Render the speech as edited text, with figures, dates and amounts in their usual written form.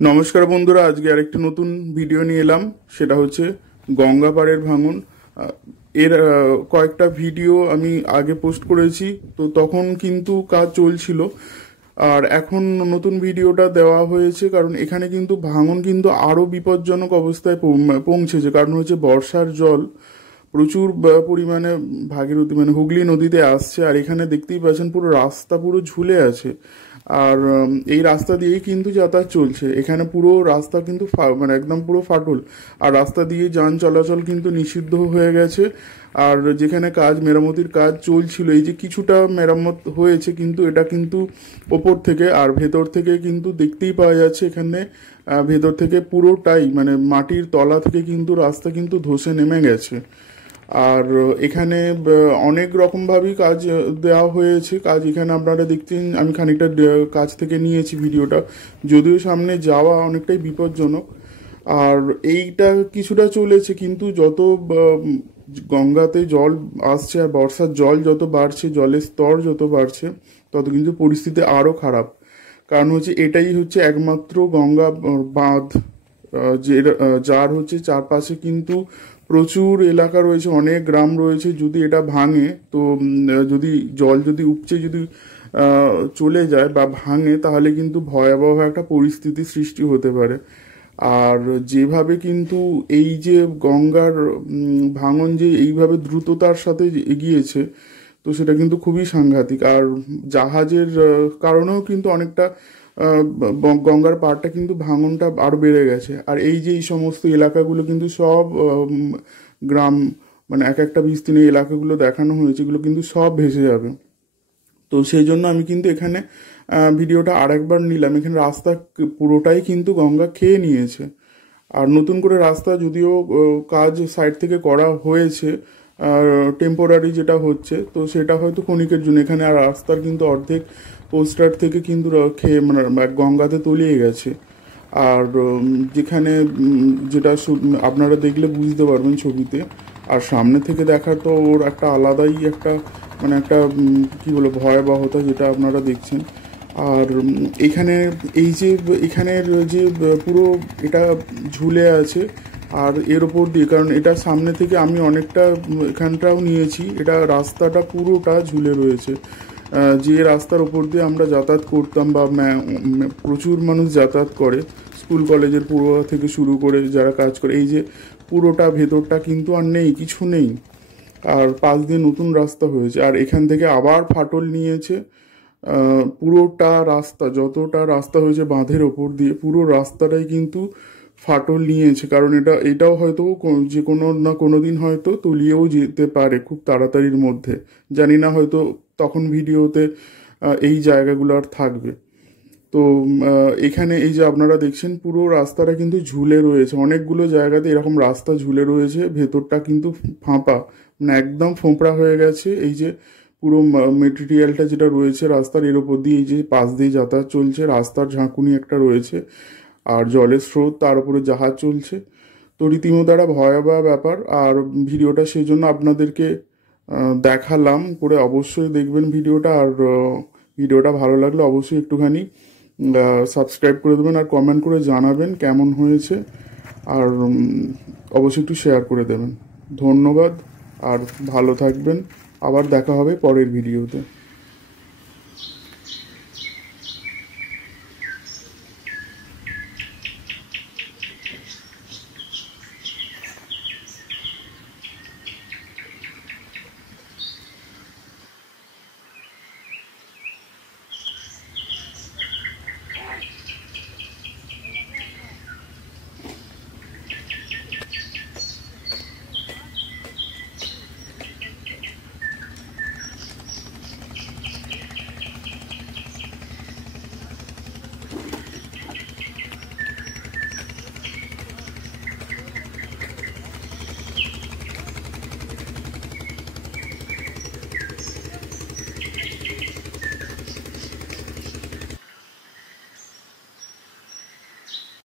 নমস্কার বন্ধুরা, আজকে আরেকটি নতুন ভিডিও নিয়ে এলাম। সেটা হচ্ছে গঙ্গা পাড়ের ভাঙন। এর কয়েকটা ভিডিও আমি আগে পোস্ট করেছি, তো তখন কিন্তু কাজ চলছিল। আর এখন নতুন ভিডিওটা দেওয়া হয়েছে কারণ এখানে কিন্তু ভাঙন কিন্তু আরও বিপজ্জনক অবস্থায় পৌঁছেছে। কারণ হচ্ছে বর্ষার জল প্রচুর পরিমাণে ভাগীরথী মানে হুগলি নদীতে আসছে। আর এখানে দেখতেই পাচ্ছেন পুরো রাস্তা পুরো ঝুলে আছে। আর এই রাস্তা দিয়েই কিন্তু যাতায়াত চলছে। এখানে পুরো রাস্তা কিন্তু মানে একদম পুরো ফাটল। আর রাস্তা দিয়ে যান চলাচল কিন্তু নিষিদ্ধ হয়ে গেছে। আর যেখানে মেরামতির কাজ চলছিল, এই যে কিছুটা মেরামত হয়েছে, কিন্তু এটা কিন্তু ওপর থেকে আর ভেতর থেকে কিন্তু দেখতেই পাওয়া যাচ্ছে এখানে ভেতর থেকে পুরোটাই মানে মাটির তলা থেকে কিন্তু রাস্তা কিন্তু ধসে নেমে গেছে। আর এখানে অনেক রকমভাবেই কাজ দেওয়া হয়েছে। কাজ এখানে আপনারা দেখছেন, আমি খানিকটা কাছ থেকে নিয়েছি ভিডিওটা, যদিও সামনে যাওয়া অনেকটাই বিপজ্জনক। আর এইটা কিছুটা চলেছে, কিন্তু যত গঙ্গাতে জল আসছে আর বর্ষার জল যত বাড়ছে, জলের স্তর যত বাড়ছে, তত কিন্তু পরিস্থিতি আরও খারাপ। কারণ হচ্ছে এটাই হচ্ছে একমাত্র গঙ্গা বাঁধ, যে যার হচ্ছে চারপাশে কিন্তু প্রচুর এলাকা রয়েছে, অনেক গ্রাম রয়েছে। যদি এটা ভাঙে, তো যদি জল যদি উপচে যদি চলে যায় বা ভাঙে, তাহলে কিন্তু ভয়াবহ একটা পরিস্থিতি সৃষ্টি হতে পারে। আর যেভাবে কিন্তু এই যে গঙ্গার ভাঙন যে এইভাবে দ্রুততার সাথে এগিয়েছে, তো সেটা কিন্তু খুবই সাংঘাতিক। আর জাহাজের কারণেও কিন্তু অনেকটা গঙ্গার পাড়টা কিন্তু ভাঙনটা আরও বেড়ে গেছে। আর এই যে এই সমস্ত এলাকাগুলো কিন্তু সব গ্রাম মানে এক একটা বিস্তীর্ণ এলাকাগুলো দেখানো হয়েছে, এগুলো কিন্তু সব ভেসে যাবে। তো সেই জন্য আমি কিন্তু এখানে ভিডিওটা আরেকবার নিলাম। এখানে রাস্তা পুরোটাই কিন্তু গঙ্গা খেয়ে নিয়েছে। আর নতুন করে রাস্তা যদিও কাজ সাইড থেকে করা হয়েছে, টেম্পোরারি যেটা হচ্ছে, তো সেটা হয়তো ক্ষণিকের জন্য। এখানে আর রাস্তার কিন্তু অর্ধেক পোস্টার থেকে কিন্তু খেয়ে মানে গঙ্গাতে তলিয়ে গেছে। আর যেখানে যেটা আপনারা দেখলে বুঝতে পারবেন ছবিতে, আর সামনে থেকে দেখা তো ওর একটা আলাদাই একটা মানে একটা কী বলে ভয়াবহতা, যেটা আপনারা দেখছেন। আর এখানে এই যে এখানের যে পুরো এটা ঝুলে আছে, আর এর ওপর দিয়ে, কারণ এটা সামনে থেকে আমি অনেকটা এখানটাও নিয়েছি, এটা রাস্তাটা পুরোটা ঝুলে রয়েছে। যে রাস্তার ওপর দিয়ে আমরা যাতায়াত করতাম বা প্রচুর মানুষ যাতায়াত করে, স্কুল কলেজের পড়ুয়া থেকে শুরু করে যারা কাজ করে, এই যে পুরোটা ভেতরটা কিন্তু আর নেই, কিছু নেই। আর পাশ দিয়ে নতুন রাস্তা হয়েছে, আর এখান থেকে আবার ফাটল নিয়েছে। পুরোটা রাস্তা, যতটা রাস্তা হয়েছে বাঁধের ওপর দিয়ে, পুরো রাস্তাটাই কিন্তু ফাটল নিয়েছে। কারণ এটাও হয়তো যে কোনো না কোনো দিন হয়তো তলিয়েও যেতে পারে খুব তাড়াতাড়ির মধ্যে। জানি না, হয়তো তখন ভিডিওতে এই জায়গাগুলো আর থাকবে। তো এখানে এই যে আপনারা দেখছেন পুরো রাস্তাটা কিন্তু ঝুলে রয়েছে, অনেকগুলো জায়গাতে এরকম রাস্তা ঝুলে রয়েছে। ভেতরটা কিন্তু ফাঁপা, মানে একদম ফোঁপড়া হয়ে গেছে। এই যে পুরো মেটেরিয়ালটা যেটা রয়েছে রাস্তার এর ওপর দিয়ে, এই যে পাশ দিয়ে যাতায়াত চলছে, রাস্তার ঝাঁকুনি একটা রয়েছে, আর জলের স্রোত, তার উপরে জাহাজ চলছে। তো রীতিমতো একটা ভয়াবহ ব্যাপার। আর ভিডিওটা সেই জন্য আপনাদেরকে দেখালাম করে। অবশ্যই দেখবেন ভিডিওটা। আর ভিডিওটা ভালো লাগলে অবশ্যই একটুখানি সাবস্ক্রাইব করে দেবেন, আর কমেন্ট করে জানাবেন কেমন হয়েছে। আর অবশ্যই একটু শেয়ার করে দেবেন। ধন্যবাদ, আর ভালো থাকবেন। আবার দেখা হবে পরের ভিডিওতে।